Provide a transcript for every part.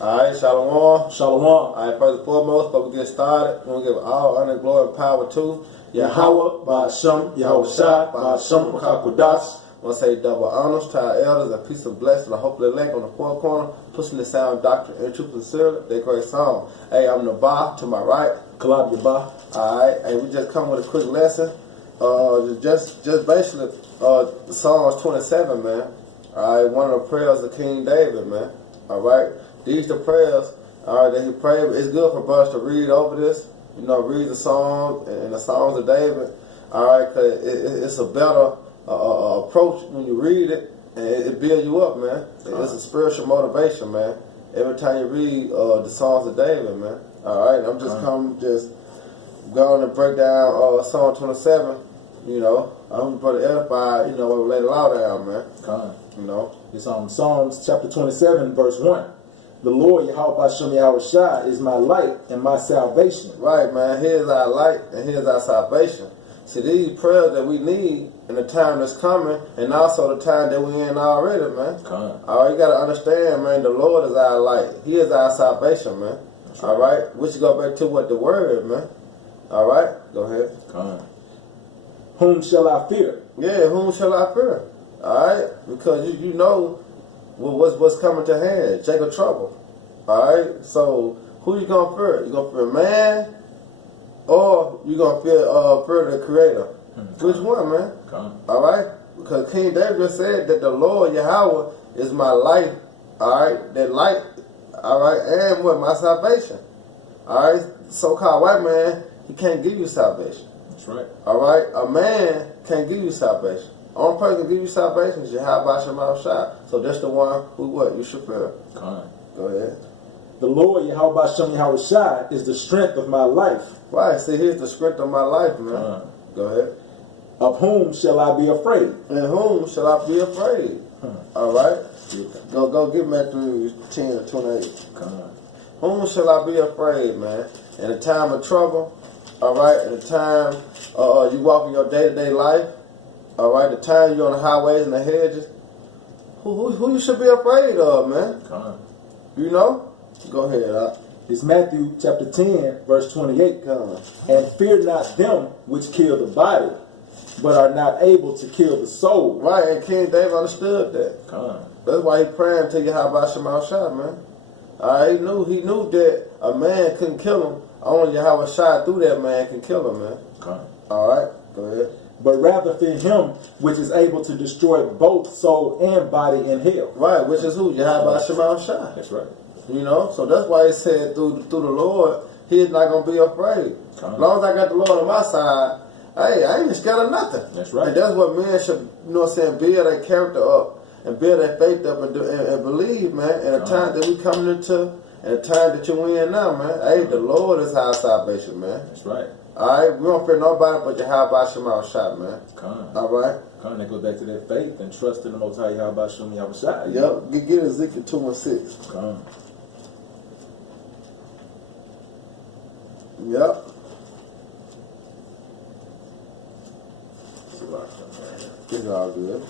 Alright, Shalom. Shalom. Alright, first and foremost, before we get started, we want to give all honor, glory, and power to Yahweh, Ba'ashem, Yahweh Shai, Ba'ashem, Makakudas. I want to say double honors to our elders and peace and blessing. I hope they elect on the four corner, pushing the sound doctrine and truth and sincerity. They great song. Hey, I'm Nabah to my right. Kalab Yabah. Alright, hey, we just come with a quick lesson. Just basically, Psalms 27, man. Alright, one of the prayers of King David, man. Alright, these the prayers, alright, that he prayed. It's good for us to read over this, you know, read the Psalms and the Songs of David. Alright, because it's a better approach when you read it, and it builds you up, man. It's a spiritual motivation, man. Every time you read the Songs of David, man. Alright, I'm just going to break down Psalm 27, you know. I'm going to edify, you know, lay the law down, man. You know. It's on Psalms chapter 27, verse 1. The Lord, Yahweh Ba'ashem, Yahweh Shai, is my light and my salvation. Right, man. Here's our light and here's our salvation. See, these prayers that we need in the time that's coming, and also the time that we're in already, man. All right, you got to understand, man, the Lord is our light. He is our salvation, man. Right. All right? We should go back to what the word, man. All right? Go ahead. Whom shall I fear? Yeah, whom shall I fear? All right? Because you know what's coming to hand. Jacob trouble. All right? So who you going to fear? You going to fear man? Or you going to fear the Creator? Which one, man? All right? Because King David just said that the Lord, Yahweh, is my light. All right? That light, all right, and what? My salvation. All right? So-called white man, he can't give you salvation. That's right. All right? A man can't give you salvation. Only person can give you salvation is Yahweh Ba'ashem Shai. So that's the one who what? You should fear. Go ahead. The Lord, Yahweh Ba'ashem, Yahweh Shai, is the strength of my life. Right. See, here's the strength of my life, man. Go ahead. Of whom shall I be afraid? And whom shall I be afraid? All right. Go get Matthew 10 and 28. Whom shall I be afraid, man? In a time of trouble, all right. In the time you walk in your day-to-day life, all right. The time you're on the highways and the hedges, who you should be afraid of, man? You know. Go ahead. It's Matthew chapter 10, verse 28. And fear not them which kill the body, but are not able to kill the soul. Right, and King David understood that. That's why he praying to Yahweh Ba'ashem Shai, man. He knew that a man couldn't kill him. Only Yahweh Shai through that man can kill him, man. All right, go ahead. But rather fear him which is able to destroy both soul and body in hell. Right, which is who? Yahweh Ba'ashem Shai. That's right. You know, so that's why he said through the Lord, he's not going to be afraid. As long as I got the Lord on my side, hey, I ain't scared of nothing. That's right. And that's what men should, you know what I'm saying, build their character up and build their faith up and believe, man, in the time that we coming into and the time that you're in now, man. Hey, the Lord is our salvation, man. That's right. All right, we don't fear nobody but Yahweh Ba'ashem Shai, man. All right. That goes back to their faith and trust in the Most High Yahweh Ba'ashem Yahweh Shai. Yep, get Ezekiel 2 and 6. Yep. It's all good.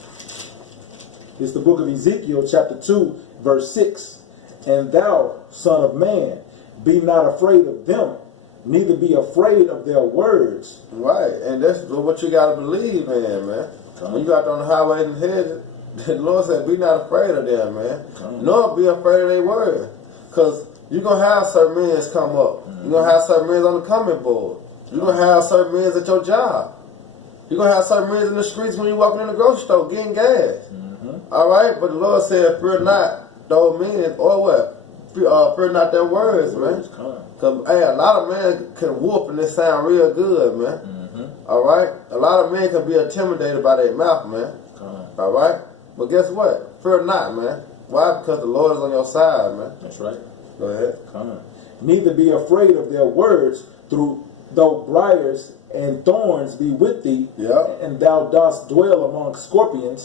It's the book of Ezekiel, chapter 2, verse 6. And thou, son of man, be not afraid of them, neither be afraid of their words. Right, and that's what you got to believe in, man. When you out on the highway and hedges, the Lord said, be not afraid of them, man. Nor be afraid of their words. Because you're going to have certain men come up. You're going to have certain men on the comment board. You're going to have certain men at your job. You're going to have certain men in the streets when you're walking in the grocery store getting gas. All right? But the Lord said, fear not those men or what? Fear not their words, man. Because, hey, a lot of men can whoop and it sound real good, man. All right? A lot of men can be intimidated by their mouth, man. All right? But guess what? Fear not, man. Why? Because the Lord is on your side, man. That's right. Go ahead. Neither be afraid of their words, though briars and thorns be with thee, and thou dost dwell among scorpions.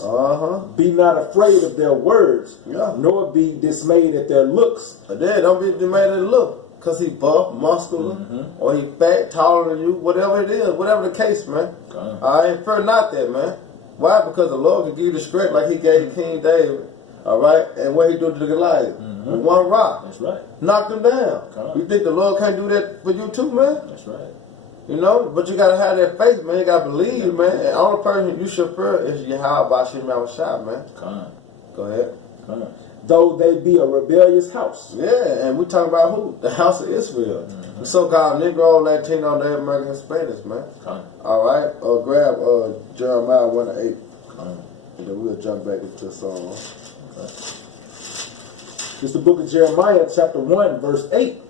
Be not afraid of their words, nor be dismayed at their looks. Don't be dismayed at the look, because he buff, muscular, or he fat, taller than you, whatever it is, whatever the case, man. I ain't fear not that, man. Why? Because the Lord can give you the strength like he gave King David. All right, and what he do to the Goliath? With one rock. That's right. Knocked him down. You think the Lord can't do that for you too, man? That's right. You know, but you gotta have that faith, man. You gotta believe, man. And the only person you should fear is Yahweh Bashim Yahushua, man. Go ahead. Though they be a rebellious house. Yeah, and we talking about who? The house of Israel. The so-called Negro, Latino, Native American, Spanish, man. All right, grab Jeremiah 1:8, and then we'll jump back into Psalm. It's the book of Jeremiah, chapter 1, verse 8.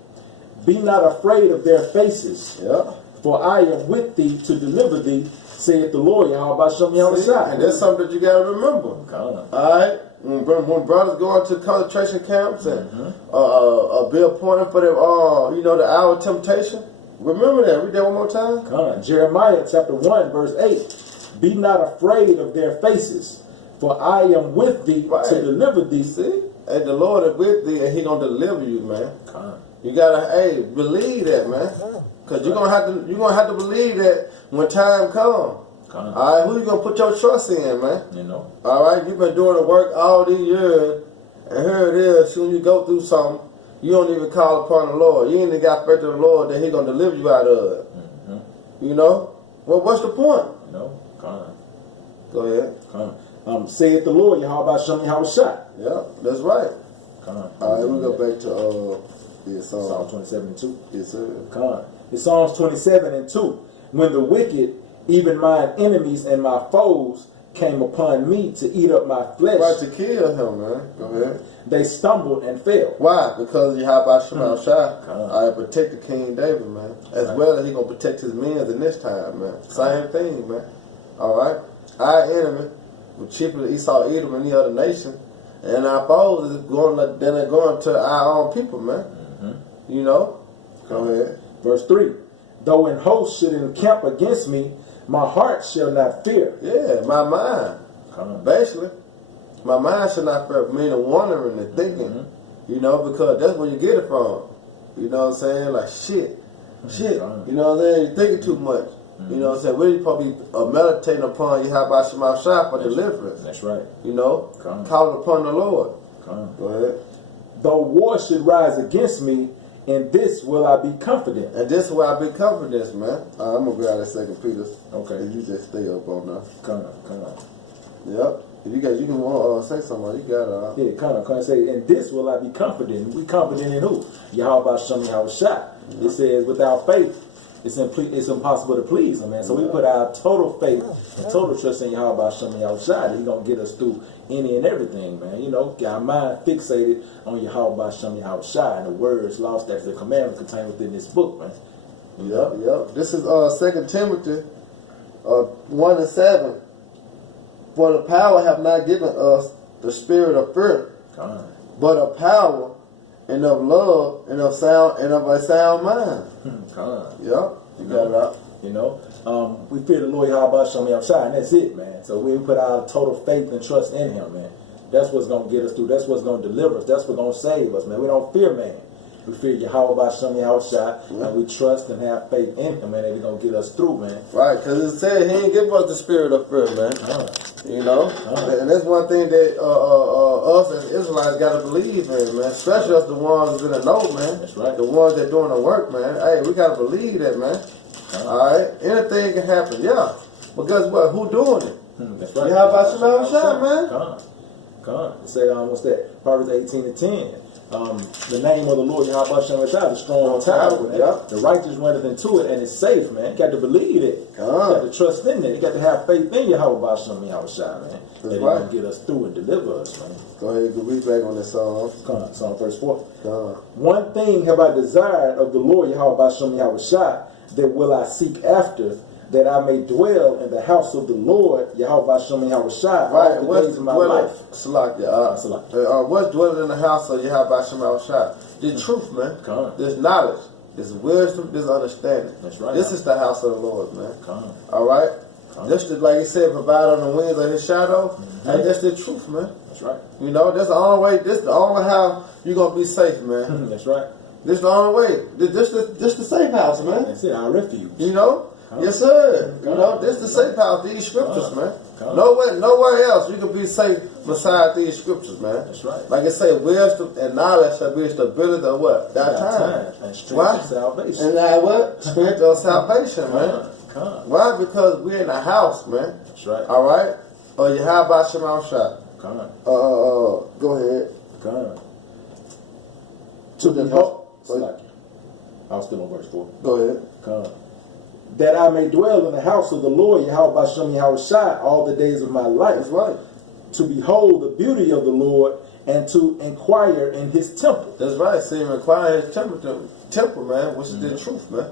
Be not afraid of their faces, for I am with thee to deliver thee, saith the Lord, Yahweh Shem Yahushua. And that's something that you got to remember. All right? When brothers go into concentration camps and be appointed for their, the hour of temptation, remember that. Read that one more time. Jeremiah chapter 1, verse 8. Be not afraid of their faces, for I am with thee to deliver thee. See? And the Lord is with thee, and He gonna deliver you, man. You gotta, believe that, man. Cause you're gonna have to believe that when time comes. All right, who you gonna put your trust in, man? You know. All right, you've been doing the work all these years, and here it is. Soon you go through something, you don't even call upon the Lord. You ain't even got faith in the Lord that He gonna deliver you out of it. You know. Well, what's the point? No. Go ahead. Saith the Lord, Yahweh Shem Yahushua. Yeah, that's right. All right, we go back to Psalm 27 and 2. Yes, sir. It's Psalms 27 and 2. When the wicked, even mine enemies and my foes, came upon me to eat up my flesh. Right, to kill him, man. Go ahead. They stumbled and fell. Why? Because Yahweh Shema Shai, I protected King David, man. As well as He gonna protect his men in this time, man. Same thing, man. All right. Our enemy, with chiefly Esau, Edom, and the other nation, and our foes is going to our own people, man. You know. Go ahead. Verse 3. Though an host should encamp against me, my heart shall not fear. Yeah, my mind. Basically, my mind shall not fear. Meaning wondering and thinking. You know, because that's where you get it from. You know what I'm saying? Like shit. You know what I'm saying? You're thinking too much. You know what I'm saying? We're supposed to be meditating upon Yahweh Shema Shai for deliverance. That's right. You know, calling upon the Lord. Go ahead. Though war should rise against me, in this will I be confident. And this will I be confident, man. I'm going to grab that 2 Peter. Okay. And you just stay up on that. Come on. Yep. If you can say something, you got yeah, come on. Say, in this will I be confident. We confident in who? Yahweh Shem Yahushua. It says, without faith, it's impossible to please Him, man. So we put our total faith and total trust in Yahweh Shem Yahushua that He's going to get us through any and everything, man. You know, got our mind fixated on Yahweh Shem Yahushua and the words, laws, statutes, and commandments contained within this book, man. Yep. This is 2 Timothy 1 and 7. For the power have not given us the spirit of fear, but of power and of love and of a sound mind. Yep. You got it out. You know, we fear the Lord Yahweh Shem Yahushua, and that's it, man. So we put our total faith and trust in Him, man. That's what's gonna get us through. That's what's gonna deliver us. That's what's gonna save us, man. We don't fear man. We fear Yahweh Shem Yahushua, and we trust and have faith in Him, man. And He's gonna get us through, man. Right, because it said He ain't give us the spirit of fear, man. You know, and that's one thing that us as Israelites got to believe in, man. Especially us, the ones in the know, man. That's right. The ones that doing the work, man. Hey, we got to believe that, man. All right, anything can happen, yeah. But guess what? Who doing it? That's right. Yahweh Shem Shai, man. Come on. It say, what's that? Proverbs 18 and 10. The name of the Lord Yahweh Shem Shai is strong tower. The righteous runneth into it and it's safe, man. You got to believe it. You got to trust in it. You got to have faith in Yahweh Shem Shai, man. That He's going to get us through and deliver us, man. Go ahead, read back on this Psalm. Come on, Psalm verse 4. One thing have I desired of the Lord Yahweh Shem Shai, that will I seek after, that I may dwell in the house of the Lord Yahweh Shem Shai all the days of my life. What's dwelling in the house of Yahweh Shem Shai? The truth, man. This knowledge, this wisdom, this understanding. That's right. This is the house of the Lord, man. All right. This is, like He said, provide on the wings of His shadow, and that's the truth, man. That's right. You know, that's the only way. This the only how you're gonna be safe, man. That's right. This the only way. This the safe house, man. That's it. Our refuge. You know. Yes, sir. You know, this the safe house. These scriptures, man. Nowhere else you can be safe beside these scriptures, man. That's right. Like it say, wisdom and knowledge shall be stability of what? That time. And strength of salvation. And that what? Strength of salvation, man. Why? Because we're in a house, man. That's right. All right? Or you have about Shemal Shah. Go ahead. To behold. I was still on verse 4. Go ahead. That I may dwell in the house of the Lord, Yahweh Bashem Yahweh Shai, all the days of my life. That's right. To behold the beauty of the Lord and to inquire in his temple. That's right. See him inquire in his temple, man, which is the truth, man.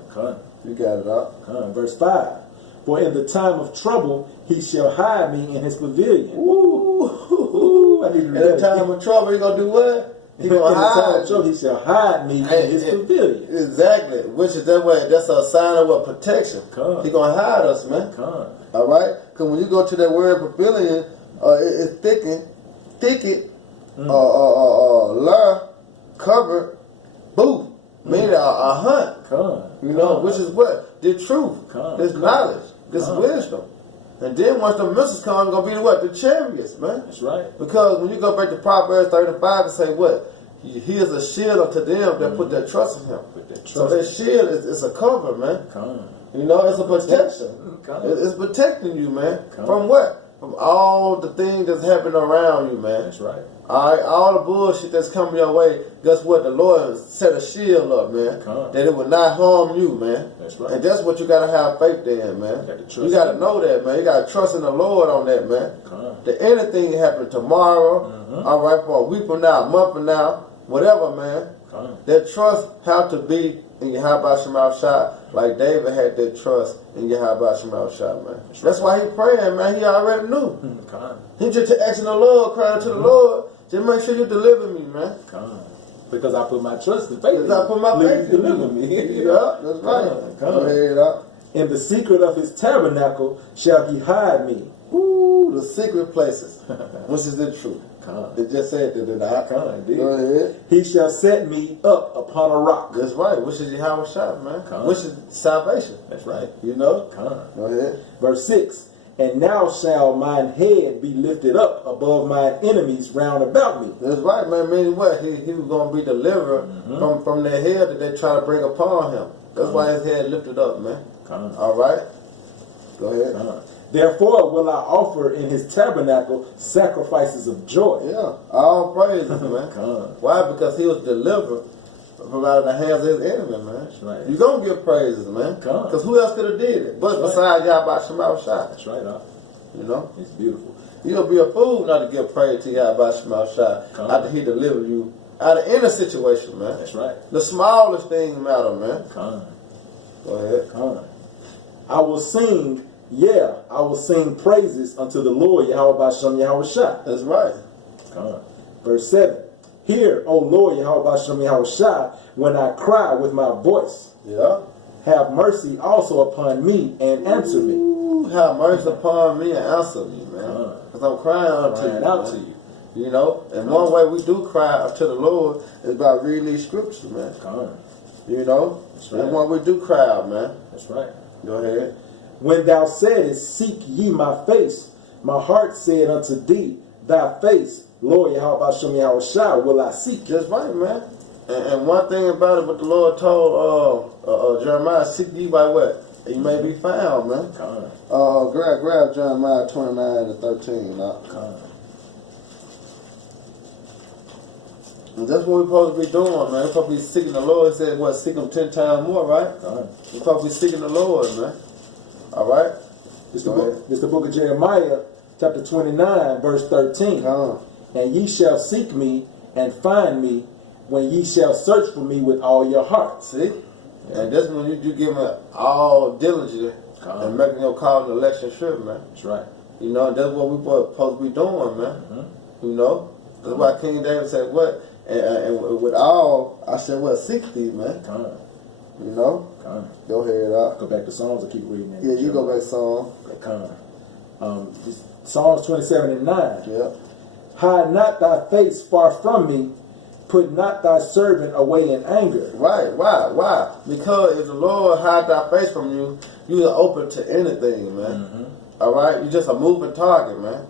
You got it up. Verse 5. For in the time of trouble he shall hide me in his pavilion. Ooh. I need to in the time of trouble, he gonna do what? He gonna hide. He shall hide me in his pavilion. Exactly. Which is that way. That's a sign of what? Protection. He gonna hide us, man. All right. Because when you go to that word pavilion, it's thicket, lure, cover, booth, meaning a hunt. You know, which is what? The truth. This knowledge. This wisdom. And then once the missiles come, it's going to be what? The chariots, man. That's right. Because when you go back to Proverbs 35 and say what? He is a shield unto them that put their trust in him. So that shield is a cover, man. You know, it's a protection. It's protecting you, man. From what? From all the things that's happening around you, man. That's right. All right, all the bullshit that's coming your way, guess what? The Lord set a shield up, man. That it will not harm you, man. That's right. And that's what you got to have faith in, man. You got to know that, man. You got to trust in the Lord on that, man. That anything can happen tomorrow, all right, for a week from now, a month from now, whatever, man. That trust have to be in Yahweh Shemal Shah, like David had that trust in Yahweh Shemal Shah, man. That's why he praying, man. He already knew. He just asking the Lord, crying to the Lord, just make sure you deliver me, man. Because I put my trust in faith. Because I put my faith in deliver me. Yeah, that's right. Go ahead, up. In the secret of his tabernacle shall he hide me. Ooh, the secret places, which is the truth. It just said that. Go ahead. He shall set me up upon a rock. That's right. Which is Yahweh Shah, man. Which is salvation. That's right. You know? Go ahead. Verse 6. And now shall mine head be lifted up above mine enemies round about me. That's right, man. Meaning what? He was going to be delivered from their head that they try to bring upon him. That's why his head lifted up, man. All right? Go ahead. Therefore will I offer in his tabernacle sacrifices of joy. Yeah, all praises, man. Why? Because he was delivered from out of the hands of his enemy, man. That's right. You're going to give praises, man. Because who else could have did it? But besides Yahweh Shemal Shah. That's right, You know? It's beautiful. You'll be a fool not to give praise to Yahweh Shemal Shah after he delivered you out of any situation, man. That's right. The smallest thing matter, man. Go ahead. I will sing. Yeah, I will sing praises unto the Lord, Yahweh Bashem Yahweh Shai. That's right. Verse 7. Hear, O Lord, Yahweh Bashem Yahweh Shai, when I cry with my voice. Yeah. Have mercy also upon me and answer me. Ooh, have mercy upon me and answer me, man. Because I'm crying out to you. You know? And one way we do cry out to the Lord is by reading these scriptures, man. You know? That's right. And one we do cry out, man. That's right. Go ahead. When thou saidest, seek ye my face, my heart said unto thee, thy face, Lord Yahweh Bashem Yahweh Shai, will I seek. That's right, man. And one thing about it, what the Lord told Jeremiah, seek ye by what? You may be found, man. Grab Jeremiah 29 and 13. And that's what we're supposed to be doing, man. We're supposed to be seeking the Lord. He said, what, seek him 10 times more, right? We're supposed to be seeking the Lord, man. All right? It's the book of Jeremiah, chapter 29, verse 13. And ye shall seek me and find me when ye shall search for me with all your heart. See? And that's when you give me all diligence and making your call and election sure, man. That's right. You know, that's what we're supposed to be doing, man. You know? That's why King David said, what? And with all, I said, what, 60, man. You know? Go ahead, Go back to Psalms and keep reading it. Yeah, you go back to Psalms. Psalms 27 and 9. Yeah. Hide not thy face far from me. Put not thy servant away in anger. Right. Why? Because if the Lord hide thy face from you, you are open to anything, man. All right? You're just a moving target, man.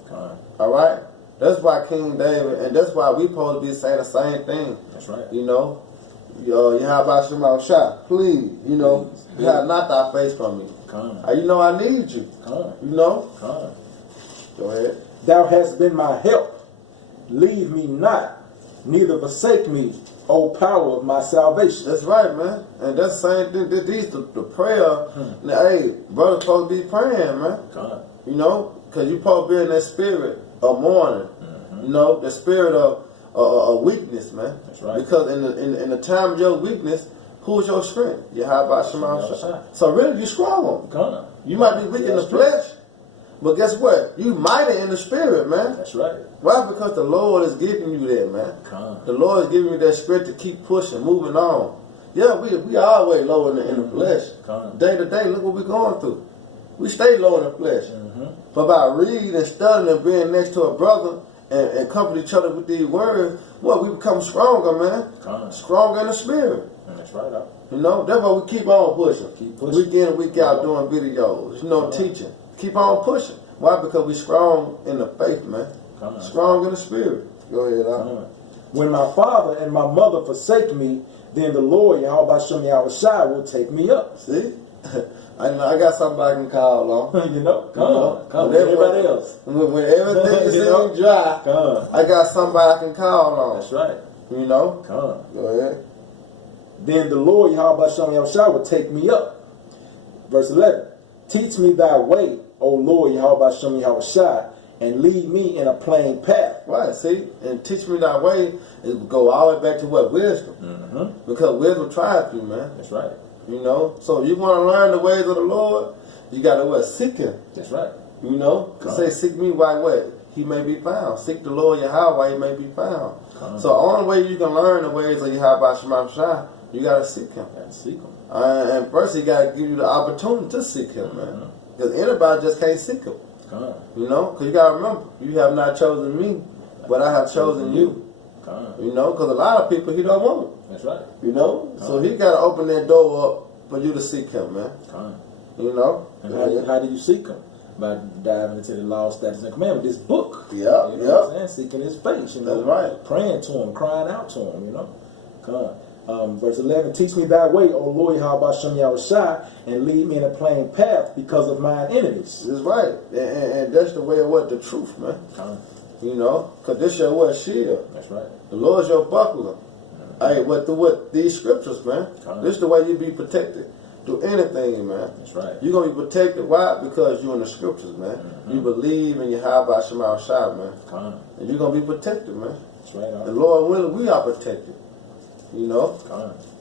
All right? That's why King David, and that's why we supposed to be saying the same thing. That's right. You know, Yahweh Shema Shah, please, you know, you have not thy face from me. You know I need you. You know? Go ahead. Thou hast been my help. Leave me not, neither forsake me, O power of my salvation. That's right, man. And that's the same thing. These the prayer. Hey, brother, supposed to be praying, man. You know, because you supposed to be in that spirit of mourning. You know, the spirit of weakness, man. That's right. Because in the time of your weakness, who's your strength? Yahweh Shema Shah. So really, you strong. You might be weak in the flesh, but guess what? You mighty in the spirit, man. That's right. Why? Because the Lord is giving you that, man. The Lord is giving you that strength to keep pushing, moving on. Yeah, we always low in the flesh. Day to day, look what we're going through. We stay low in the flesh. But by reading and studying and being next to a brother and comfort each other with these words, well, we become stronger, man. Stronger in the spirit. That's right. You know, that's why we keep on pushing. Week in and week out doing videos, you know, teaching. Keep on pushing. Why? Because we strong in the faith, man. Strong in the spirit. Go ahead, When my father and my mother forsake me, then the Lord, Yahweh Shem Yahushai, will take me up. See? I got somebody I can call on. Come on. Everybody else. When everything is dry, I got somebody I can call on. That's right. You know? Go ahead. Then the Lord, Yahweh Shem Yahushai, will take me up. Verse 11. Teach me thy way, O Lord, Yahweh Shem Yahushai, and lead me in a plain path. Right, see? And teach me thy way is go all the way back to what? Wisdom. Because wisdom tried you, man. That's right. You know? So if you want to learn the ways of the Lord, you got to what? Seek him. That's right. You know? Say, seek me by what? He may be found. Seek the Lord Yahweh, he may be found. So the only way you can learn the ways of Yahweh Shema Shah, you got to seek him. And first, he got to give you the opportunity to seek him, man. Because anybody just can't seek him. You know? Because you got to remember, you have not chosen me, but I have chosen you. You know? Because a lot of people, he don't want. That's right. You know? So he got to open that door up for you to seek him, man. You know? And how do you seek him? By diving into the law, statutes, and commandments. This book. You know what I'm saying? Seeking his face. You know? That's right. Praying to him, crying out to him, you know? Verse 11, teach me thy way, O Lord, Yahweh Shem Yahushai, and lead me in a plain path because of mine enemies. That's right. And that's the way of what? The truth, man. You know? Because this your what? Shield. That's right. The Lord's your buckler. Hey, what these scriptures, man. This is the way you be protected. Do anything, man. That's right. You're going to be protected. Why? Because you're in the scriptures, man. You believe in Yahweh Shema Shah, man. And you're going to be protected, man. That's right. The Lord willing, we are protected. You know?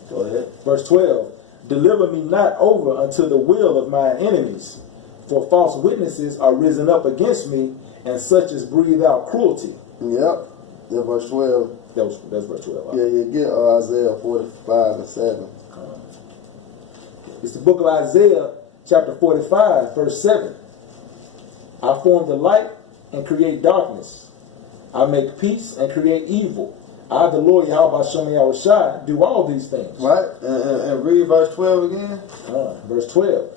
Go ahead. Verse 12. Deliver me not over unto the will of mine enemies, for false witnesses are risen up against me, and such as breathe out cruelty. Yep. That's verse 12. That's verse 12. Yeah, you get Isaiah 45 and 7. It's the book of Isaiah, chapter 45, verse 7. I form the light and create darkness. I make peace and create evil. I, the Lord Yahweh Shem Yahushai, do all these things. Right? And read verse 12 again. Verse 12.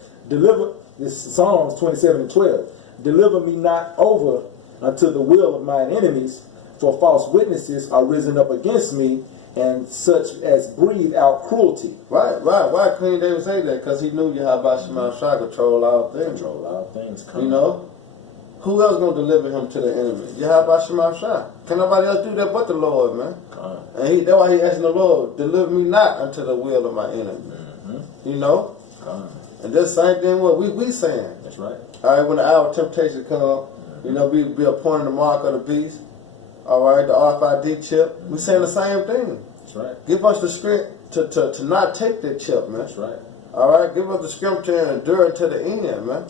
This Psalms 27 and 12. Deliver me not over unto the will of mine enemies, for false witnesses are risen up against me, and such as breathe out cruelty. Right. Why King David say that? Because he knew Yahweh Shema Shah control all things. You know? Who else going to deliver him to the enemy? Yahweh Shema Shah. Can nobody else do that but the Lord, man? And that's why he asking the Lord, deliver me not unto the will of my enemy. You know? And this same thing what we saying. That's right. All right, when the hour of temptation come, you know, be upon the mark of the beast. All right, the RFID chip. We saying the same thing. That's right. Give us the strength to not take that chip, man. That's right. All right, give us the strength to endure to the end, man.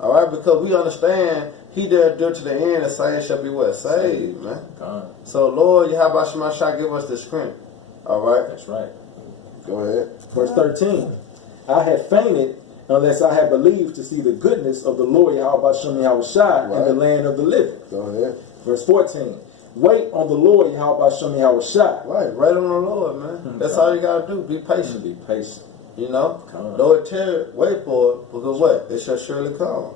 All right, because we understand he that endure to the end, the same shall be what? Saved, man. So, Lord, Yahweh Shema Shah, give us the strength. All right? That's right. Go ahead. Verse 13. I had fainted unless I had believed to see the goodness of the Lord Yahweh Shem Yahushai in the land of the living. Go ahead. Verse 14. Wait on the Lord Yahweh Shem Yahushai. Right on the Lord, man. That's all you got to do. Be patient. Be patient. You know? Though it tarry, wait for it, because what? It shall surely come.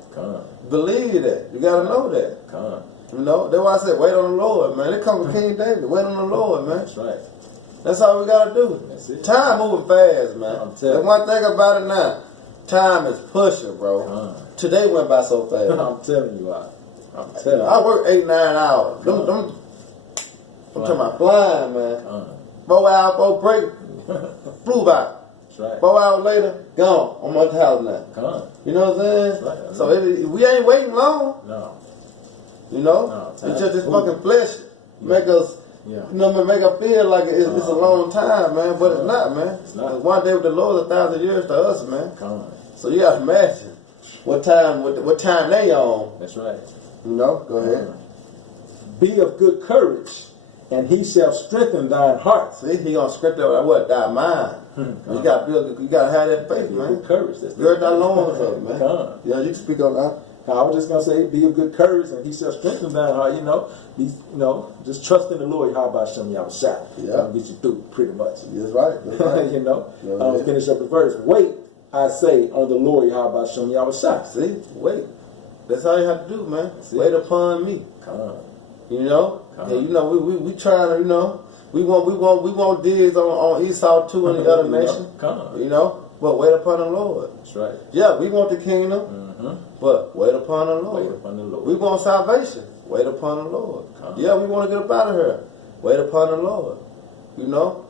Believe that. You got to know that. You know, that's why I said, wait on the Lord, man. It comes with King David. Wait on the Lord, man. That's right. That's all we gotta do. That's it. Time moving fast, man. I'm telling The one thing about it now, time is pushing, bro. Today went by so fast. I'm telling you, I'm telling you. I work 8-9 hours. I'm talking about flying, man. 4 hours, 4 break, flew by. That's right. 4 hours later, gone. I'm at the house now. You know what I'm saying? Right. So we ain't waiting long. No. You know? No, it's just this fucking flesh make us, you know, make us feel like it's a long time, man. But it's not, man. It's not. One day with the Lord, 1,000 years to us, man. So you got to imagine what time they on. That's right. You know? Go ahead. Be of good courage, and he shall strengthen thine heart. See, he gonna strengthen thy mind. You gotta have that faith, man. Good courage. That's gird thy loins up, man. Yeah, you can speak on that. I was just gonna say, be of good courage, and he shall strengthen thine heart. Just trust in the Lord. How about Shem Yahushua? Yeah, I'll get you through pretty much. That's right. That's right. You know. Finish up the verse. Wait, I say, on the Lord. How about Shem Yahushua? See, wait. That's all you have to do, man. See? Wait upon me. You know, and you know we trying to, you know, we want digs on Esau too and the other nation. You know, but wait upon the Lord. That's right. Yeah, we want the kingdom, but wait upon the Lord. Wait upon the Lord. We want salvation. Wait upon the Lord. Yeah, we want to get up out of here. Wait upon the Lord. You know,